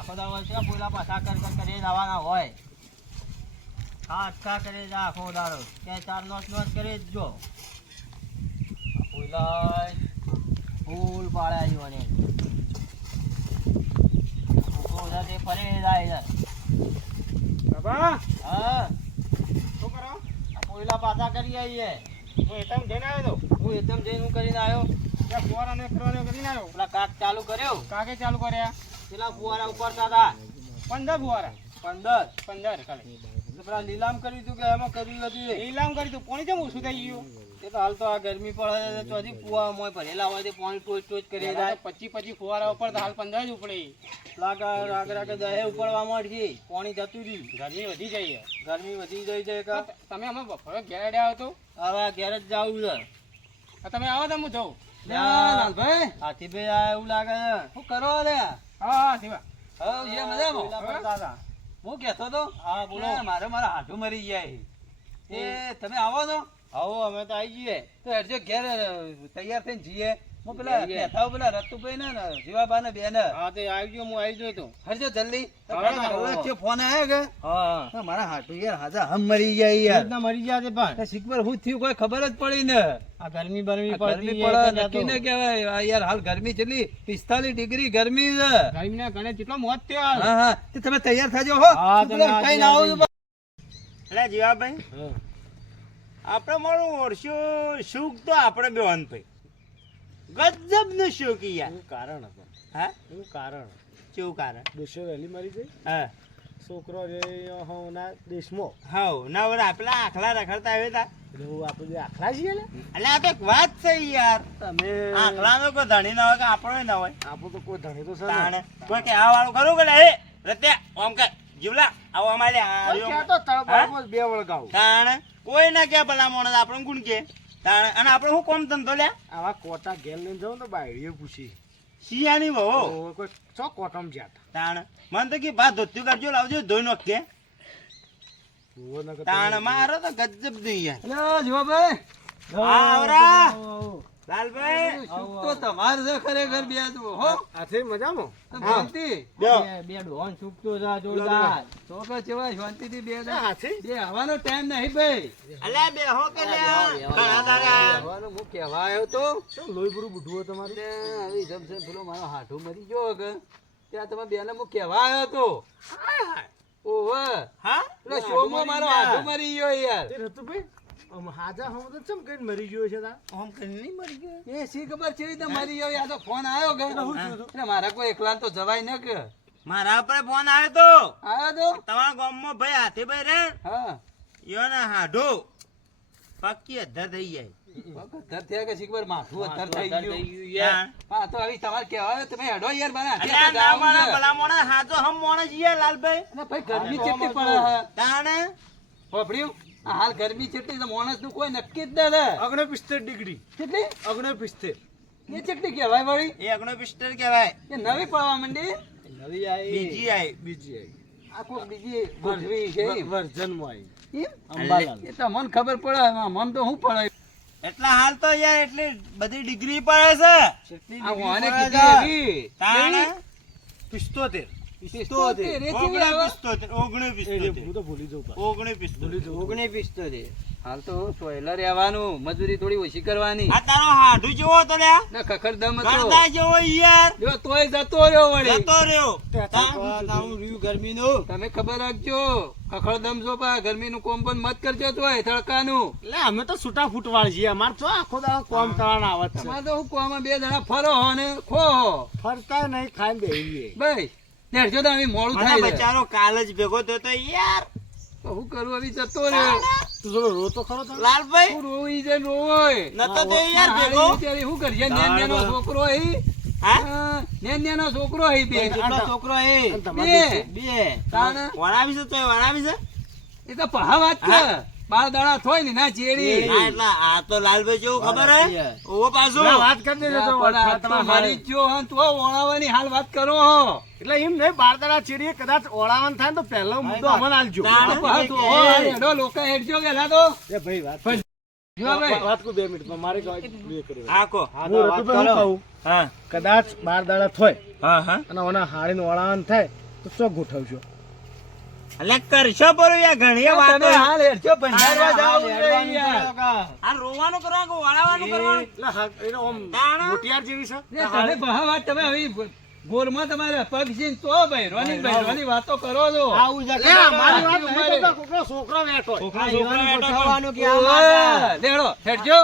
આખો દાડો છે બોલા પાછા કર કરી જવાના હોય ખા કરે જા આખો દાડો ક્યાંય ચાર નોટ કરી જ જો બોલા ફૂલ પાડે આવ્યો ને તે ફરે જાય બાબા હા શું કરો? આ પોયલા પાછા કરી આવીએ હું એટમ જઈને આવ્યો તો હું એકદમ જઈને હું કરીને આવ્યો ત્યાં ફુવારાને કરવાનો કરીને આવ્યો. પેલા કાક ચાલુ કર્યો કાકે ચાલુ કર્યા પેલા ફુવારા ઉપરતા હતા 15 ફુવારા 15 ખાલી એટલે પેલા લીલામ કર્યું હતું કે એમાં કર્યું હતું લીલામ કરી તું પાણી કેમ ઓછું થઈ ગયું? એ તો હાલ તો આ ગરમી પડે તો હજી ફુવા મોય ભરેલા હોય તે પાણી ટોચ કરી જાય 25 ફુવારા ઉપર તો હાલ 15 જ ઉપડે. રાગે દહે ઉપડવા માંડી પાણી જતું રહ્યું ગરમી વધી જાય. ગરમી વધી ગઈ છે કે તમે અમે બપોરે ઘેર આવ્યા હતો હવે ઘેર જ જવું છે તમે આવો તો હું જાઉં. લાલભાઈ હાથીભાઈ આ એવું લાગે છે શું કરો રે હા શિવા એ મજામાં હું કહેતો તો હા બોલો મારા હાથું મરી જાય એ તમે આવો છો આવો અમે તો આવી જઈએ તો હેડજો ઘેર તૈયાર થઈને જઈએ હું પેલા કહેતા હું પેલા રતુભાઈ ને જીવાબા ને બેન હા તે આવી ગયો હું આવી ગયો તો હરજો જલ્દી ફોન આવ્યો કે હા મારા હાથું યાર હાજા હમ મરી જાય યાર ના મરી જાય છે પણ શીખબર હું થયું કોઈ ખબર જ પડી ને આ ગરમી પડે નક્કી ને કહેવાય યાર હાલ ગરમી કેટલી 45 ડિગ્રી ગરમી છે ગરમી ના ગણે કેટલો મોત થયો. હા હા તમે તૈયાર થજો હો કઈ ના આવો એટલે જીવાભાઈ આપણે મારું વર્ષો સુખ તો આપણે બે અન ભાઈ ગજબ નું સુખ યાર કારણ હતું. હા એનું કારણ કેવું કારણ દેશો વહેલી મરી ગઈ. હા છોકરો રે ના દેશમાં હાઉ ના વડા પેલા આખલા રખડતા આવ્યા હતા એટલે હું આપણે આખલા છીએ ને એટલે આ તો એક વાત છે યાર તમે આખલા નો કોઈ ધણી ના હોય કે આપણો ના હોય આપણું તો કોઈ ધણી તો છે તાણે કોઈ કે આ વાળું કરું કે હે રત્યા ઓમ કે જીવલા આવો અમારે બે વળગાવ તાણે કોઈ ના કે ભલા મોણસ આપણે ગુણ કે તાણે અને આપણે શું કોમ ધંધો લ્યા આવા કોટા ઘેર લઈને જાઉં તો બાયડીએ પૂછી શિયાની વહુ કોઈ ચો કોટમ જ્યાં તાણે મને તો કે ભા ધોતી કરજો લાવજો ધોઈ નાખજે તાણે મારો તો ગજબ નહીં યાર જીવાભાઈ આવરા લાલભાઈ તો તમાર છે ખરેખર બે હો આથી મજામાં શાંતિ બેહો. બે ડોન છૂટતો જા જોરદાર તો કે જેવા શાંતિથી બે હાથી બે આવવાનો ટાઈમ નહીં ભાઈ અલ્યા બે હો કે લ્યા ઘણા દાડા આવવાનો હું કહેવા આવ્યો તો શું લોહી પૂરું બુઢવું તમારે આવી જમશે પેલો મારો હાથું મરી ગયો કે ત્યાં તમે બેને હું કહેવા આવ્યો તો ઓહો હા પેલો શોમાં મારો હાથું મરી ગયો યાર તે રતુભાઈ હાજા હમ તો ચમ કઈ મરી ગયો છે તા ઓમ કઈ નહીં મરી ગયો એ શી ખબર છે રીતે મરી ગયો યા તો ફોન આવ્યો કે એટલે મારા કોઈ એકલા તો જવાય ન કે મારા ઉપર ફોન આવ્યો તો આવ્યો તો તમારા ગામમાં ભાઈ હાથી ભાઈ રે હા યો ને હાઢો પક્કી અધર થઈ જાય અધર થયા કે શીખબર માથું અધર થઈ ગયું યાર હા તો હવે તમારે કહેવાય તમે હેડો યાર મને અલ્યા ના મારા ભલા મોણા હાથો હમ મોણા જીએ લાલભાઈ અને ભાઈ ગરમી કેટલી પડે હે તાણે ફફડ્યું આ હાલ ગરમી કેટલી છે માણસ નું કોઈ નક્કી જ ન રહે 69 ડિગ્રી કેટલી 69 એ કેટલી કહેવાય વળી એ અગ્નો પિસ્ટલ કહેવાય એ નવી પડવા માંડી નવી આવી બીજી આઈ બીજી આવી આ કોઈ બીજી ગોઠવી છે વર્ઝન માં આવી એમ? અંબાલાલ એ તો મને ખબર પડે મન તો હું પડે એટલા હાલ તો યાર એટલી બધી ડિગ્રી પડે છે આ વાને કીધી એવી તાણે 75 પિસ્તોતેર, એ કેવી આવે? 69 હું તો ભૂલી જાઉં 69 હાલ તો સોયલા રહેવાનું મજૂરી થોડી ઓછી કરવાની આ તારો હાડું જેવો તો લ્યા ના ખખર દમ હતો કરતા જેવો યાર જો તોય જતો રહ્યો વળી જતો રહ્યો ગરમી નું તમે ખબર રાખજો ખખડ દમ છો પા ગરમી નું કોમ પણ મત કરજો તોય તડકાનું એટલે અમે તો છૂટા ફૂટવાળ છીએ અમાર તો આખો દાડો કોમ કરવાના આવત છે તમારે તો હું કોમાં બે જણા ફરો હો ને ખો હો ફરતા નહીં ખાઈને બેહીએ ભાઈ નેરજો તો હવે મોડું મને થાય છે. બચારો કાલ જ ભેગો થયો તો યાર તો હું કરું હવે જતો રહ્યો તું થોડો રોતો ખરો તો લાલભાઈ હું રોઈ જાય રોય નતો તે યાર ભેગો અત્યારે શું કરશે નેનો છોકરો હી હા નેનો છોકરો હી બે કેટલો છોકરો હે બે બે તાણે વણાવી છે તોય વણાવી છે એ તો પહા વાત છે બાર દાડા થોય ને ના ચેડી હા એટલે આ તો લાલભાઈ જેવું ખબર હે ઓ પાછું વાત કરી દેજો તો તમારે મારી જો હન તો ઓળાવાની હાલ વાત કરો હો એટલે એમ નહીં બારદારા ચીડીએ કદાચ ઓળાવન થાય તો પહેલો મુદ્દો અમને આલજો પહા તો હો હેડો લોકો હેડજો ગેલા તો એ ભાઈ વાત જો ભાઈ વાત કો 2 મિનિટમાં મારે કહો બે કરી આકો હું રતુભાઈ હું કહું હા કદાચ બારદાડા થોય હા હા અને ઓના હાડીને ઓળાવન થાય તો ચોક ગોઠવશો. એટલે કરશો બરું યાર ઘણી વાતો તમે હાલ હેડજો ભંડારવા જાવ યાર. આ રોવાનું કરવા કે વળાવાનું કરવાનું એટલે હા, એને આમ તાણા? મોટિયાર જેવી છે. ને તમે બહાવા તમે હવે ગોરમાં તમારે પગ છે ને તો બહેરોની વાતો કરો છો. લે, મારી વાત નહીં કરતા, કોકનો છોકરો બેઠો હોય. ઓવે, લેડો હેડજો.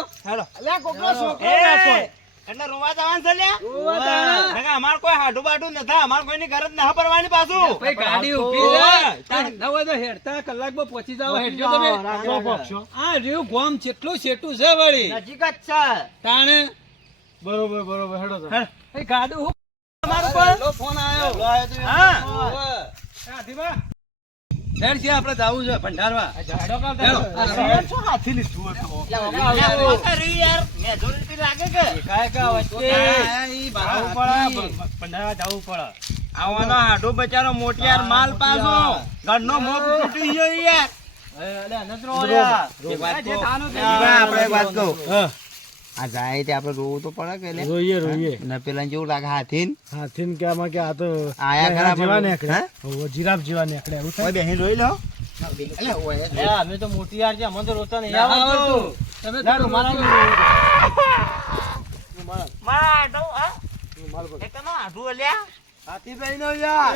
લે, કોકનો છોકરો એ, બેઠો હોય. એટલે રોવા જવાનું છે લ્યા? રોવા જવાનું. નકર અમાર કોઈ હાડું બાડું નથી, અમાર કોઈની ગરજ ના પડવાની પાછું. ભાઈ ગાડી ઊભી છે. તાણ ન હોય તો હેડતા કલાકમાં પહોંચી જાવ. હેડજો તમે. રાખો પક્ષો. આ રહ્યું ગોમ જેટલું છેટું છે વળી. નજીક જ છે. તાણે બરોબર હેડો તો. એ ગાડું હું તમારું પર? લો ફોન આવ્યો. હા. ઓવે. હેડ છે આપણે જાવું છે ભંડારવા. હેડો. શું હાથી લીધું હોય તો? લ્યા, ઓ કર્યું યાર. મેજોરિટી લાગે કે? આયા ઈ બાકી. આવવાનો હાડો બચારો મોટિયાર માલ પાછો ઘરનો મોપ તૂટી ગયો યાર. એક વાત કહું. આપણે એક વાત કહું. આ જાય તે આપણે રોવું તો પડે કે લે? રોઈએ. ને પેલા જેવું લાગે હાથીન હાથીને કે આમાં કે આ તો આયા ખરા જેવા પણ. નીકળે. હે? હોવે, જીરાફ જેવા નીકળે એવું થાય. ઓય બેહીન રોઈ લો. અમે તો મોટી યાર છે, અમને તો રોતા નહીં ના આવડતું. આવડતું. તમે ના, રૂમાલ આલી. મારા હાડો હા? રૂમાલ પર. એક તો હાડું અલ્યા. હાથીભાઈ નો યાર.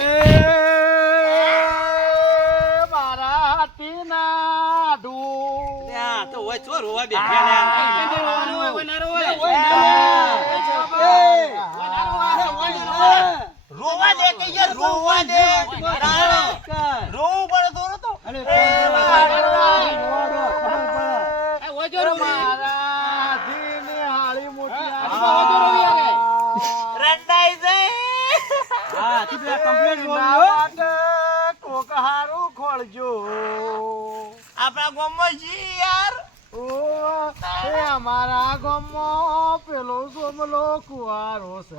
મારા હાથીના ઢૂ. લ્યા, તો ઓય છો રોવા બેઠા લ્યા. ઓય ના રોવાય. રોવા દે કે યાર રોવા દે. રોવું પડે તો તો. રંડાઈ આપણા ગામમાં જી યાર. અમારા ગામમાં પેલો સોમલો કુવારો છે.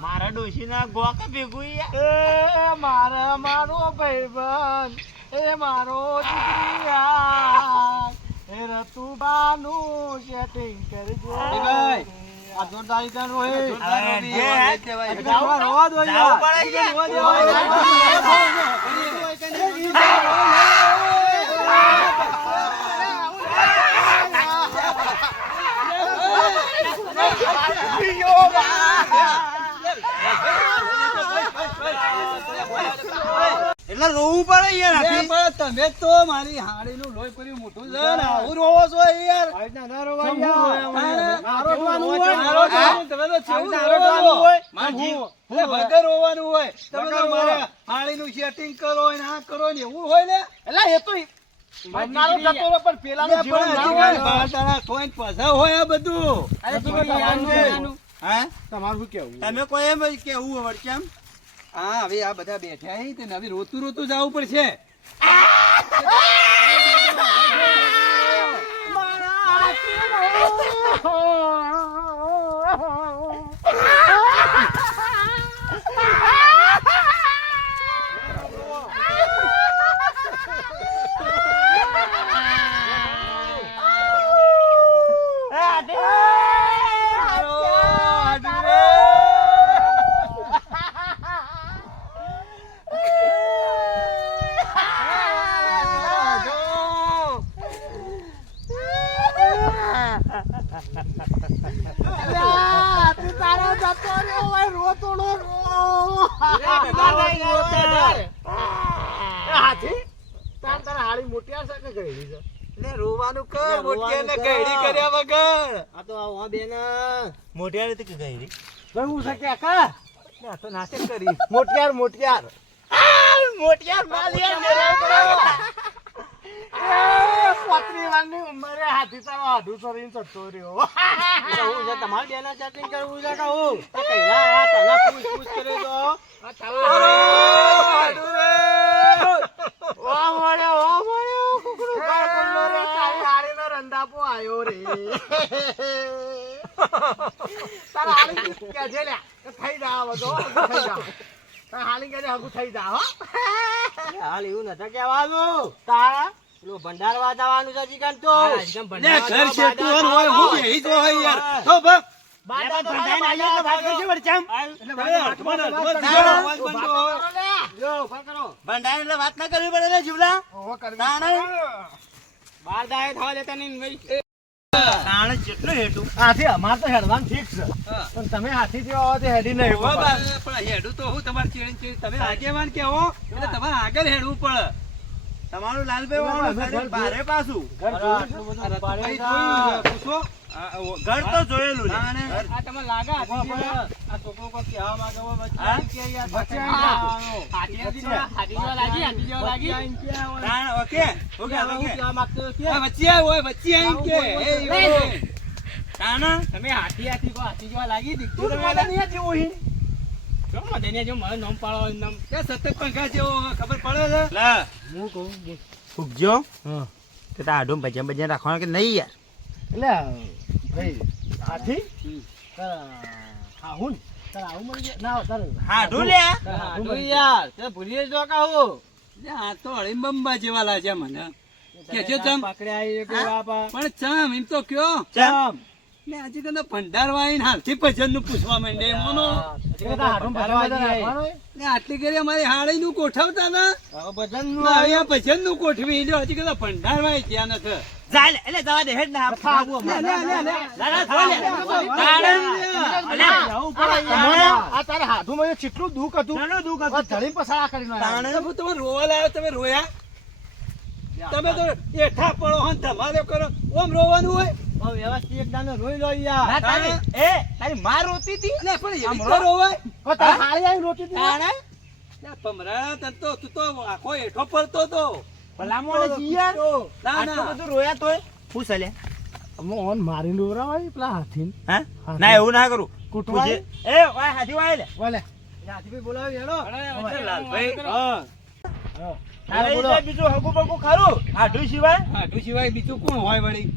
મારા ડોશીના ગોકા ભેગું યાર. મારો ભાઈબંધ એ મારો દીકરીયા એ રતુબાનું સેટિંગ કરજો. એ ભાઈ, આ જોરદારી તાન રોહે. રોવા દો જાવું પડે છે. એટલે રોવું પડે યાર હાથી. પણ તમે તો મારી હાડીનું લોહી કર્યું મોટું છે ને આવું રોવો છો યાર. ના રોવાય યાર. આરોટવાનું હોય. તમે તો ચેવું આરોટવાનું રોવો છો? હોય. માજી, એટલે વગર રોવાનું હોય. તમે તો મારા હાડીનું setting કરો ને આ કરો ને એવું હોય ને. એલા એ તો મરનારો જતો રહ્યો પણ પેલાનું પણ જીવન ના હજી હોય. બાર દાડા થોઈને પાછા હોય આ બધું. અરે તો તમારું હે? તમારું શું કેવું? તમે કોઈ એમ જ કેવું હવે કેમ? હા હવે આ બધા બેઠા હી તેને હવે રોતું જવું પડશે. રોવાનું કર મોટિયાને ગયડી કર્યા વગર. મોટિયા રીતે કે ગઈ શું છે કાકા? આ તો નાટક કરી. મોટિયાર મોટિયા માલિયા મેરા કરો. પોતરી વારની ઉંમરે હાથી તારો આઢું સરીને ચડતો રહ્યો. તમારે બેના chatting કરવું છે કે હું? પૂછ કરે તો કુકડું કાળ કરલો રે, તારી હારીનો રંડાપો આયો રે. તારા હાલી કે છે લ્યા, કે થઈ જા બધો, થઈ જા. તારા હાલી કે હગું થઈ જા હો. હાલ એવું નતા કહેવાનું. તારા પેલું ભંડારવા જવાનું છે જીગન તો. લે, ઘર શેઠું હોય, હું બેહી જો હોય યાર. તો બસ બાજા તો બંધાઈને બાજા આવ્યો તો વાત કરજો વળી ચમ. તમે હાથમાં ને હાથમાં ના, જીવો, ના, અવાજ બંધ કરો. જો ઉભા કરો બંધાઈને એટલે વાત ના કરવી પડે ને જીવલા. ઓહો કરવી તાણે. બાર દાય થવા દેતા નહીં ભાઈ તાણે જેટલું હેઠું. હાથી અમાર તો હેડવાનું ઠીક છે હા. પણ તમે હાથી થી આવો તે હેડી નહીં ઉભા બા. પણ હેડું તો હું તમારે ચીડી તમે આગેવાન કેવો એટલે તમારે આગળ હેડવું પડે. તમારું લાલભાઈ વાળું ઘર ભારે પાછું. ઘર જોયું છે? આ રતુભાઈ બારે જોયું છે, પૂછો. ઘર તો જોયેલું ને. તાણે. ઘર. આ તમને લાગે હાથી જેવા? આ છોકરો કોઈ કહેવા માંગે હોય વચ્ચે હા? આવીને કે યાર વચ્ચે પાછળ આવીને આવવાનો. હાથી જેવા લાગી? હાથી જેવા લાગી? તાણ, ઓકે ઓકે હું ઓકે. કહેવા માંગતો હતો કે? આ વચ્ચે આવ હોય વચ્ચે આવીને કે એ ઈવડે. તાણ. તમે હાથી કો હાથી જેવા લાગી દીકરી તું તમે મને નહીં જેવું હી. જો મધેનિયા જો મારું નામ પાડો નામ કે સતત પંખા જેવો ખબર પડે છે લા હું કહું ફૂગજો હા કે તા આડું ભજન ભજન રાખવાનું કે નહીં યાર. એટલે ભાઈ હાથી હમ. આવું ને તારે આવું મળી જાય ના તારે હાડું લે. હાડું યાર તે ભૂલી જો કહું એટલે આ તો અળીબંબા જેવા લાગ્યા મને કે જો ચમ પકડ્યા એક બાપા પણ ચમ એમ તો કયો ચમ. ને આજે કદા ભંડારવા આવીને હાલથી ભજન નું પૂછવા માંડે એમ મનો. ને આટલી ઘડી અમારી હાળી નું ગોઠવતા ને ભજન ને અહીંયા ભજન નું ગોઠવી લ્યો હજી કદા ભંડારવા ય ગયા નથી. જા લે એટલે દવા દે હેડ ના. લે, લે, લે, લે. લા, લા, થવા લે. કેટલું દુઃખ હતું ચાલો દુઃખ હતું. ધડી પસારા કરી તાણે. તમે તમે રોવા લાવ્યો તમે રોયા તમે તો એઠા પડો હન ધમાલો કરો ઓમ રોવાનું હોય વ્યવસ્થિત એક દાનો રોઈ લો યાર ના, તારી માં રોતી હતી. એટલે પણ એવી તો રોવાય હારી આવી રોતી હતી તાણે. લે, ભમરા તને તો તું તો આખો એઠો પડતો તો ભલામણ જ યાર. ના આટલું ના બધું રોયા તોય પૂછ લે. ઓન મારીને ડોરાવાય પેલા હાથી હા ના એવું ના કરું. કૂટવાય? પૂછે. એ વાય હાથી વાય લે. બોલે હાથીભાઈ બોલાવી હેડો લાલભાઈ હા. તારે બોલો. એટલે બીજું હગું બગું ખરું હાડું સિવાય. આટલું સિવાય બીજું કોણ હોય વળી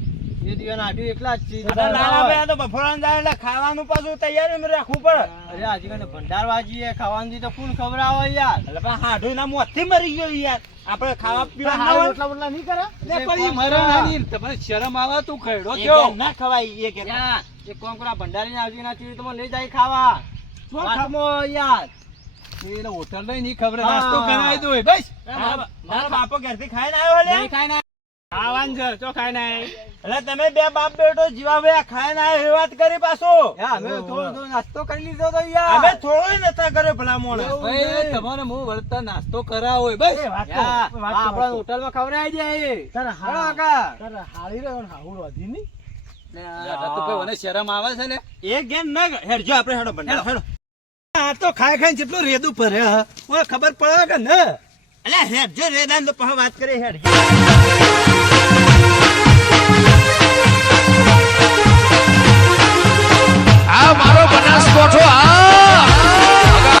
એ દિવસ હાથી એકલા જ છે નાના ભાઈ આ તો બફોરાને જાય એટલે ખાવાનું પાછું તૈયારી રાખવું પડે. અરે આજે કને ભંડારવા જઈએ ખાવાનું દી તો કોણ ખબર આવે યાર એટલે પણ હાડું ના મોતથી મરી ગયો યાર. આપણે ખાવા પીવા ના હોય. રોટલા બોટલા નહીં કરે લે પણ ઈ મરણાની તમને શરમ આવે તું ખયડો એ થયો કે ના ખવાય એ કે યાર એક કોમ કરા ભંડારી ને આવી ના ચીજ તમે લઈ જાય ખાવા શું વાતમાં યાર એટલે હોટલ લઈ ની ખબર હા. નાસ્તો કરાવી દો બસ મારા બાપો ઘરથી ખાઈને આવ્યો લે. નહીં ખાય ના ખાવાનું છે ચો ખાય ના એટલે તમે બે બાપ બેટો જીવાભાઈ ખાઈને આવ્યો એ વાત કરી પાછો. અમે થોડો થોડો નાસ્તો કરી લીધો તો યાર અમે થોડો નતા કર્યો ભલા મોણે. ભાઈ તમારે હું વળતા નાસ્તો કરાવો બસ આપણા હોટલ માં ખવડાવી દે લે, આ તો ભાઈ મને શરમ આવે છે ને એ ગેમ ના હેડજો આપણે હેડો બંને હેડો. આ તો ખાઈ ખાઈને જેટલું રેદું ભરે હ મને ખબર પડે કે ન એટલે હેડજો રેદાન તો પછી વાત કરીએ હેડજો.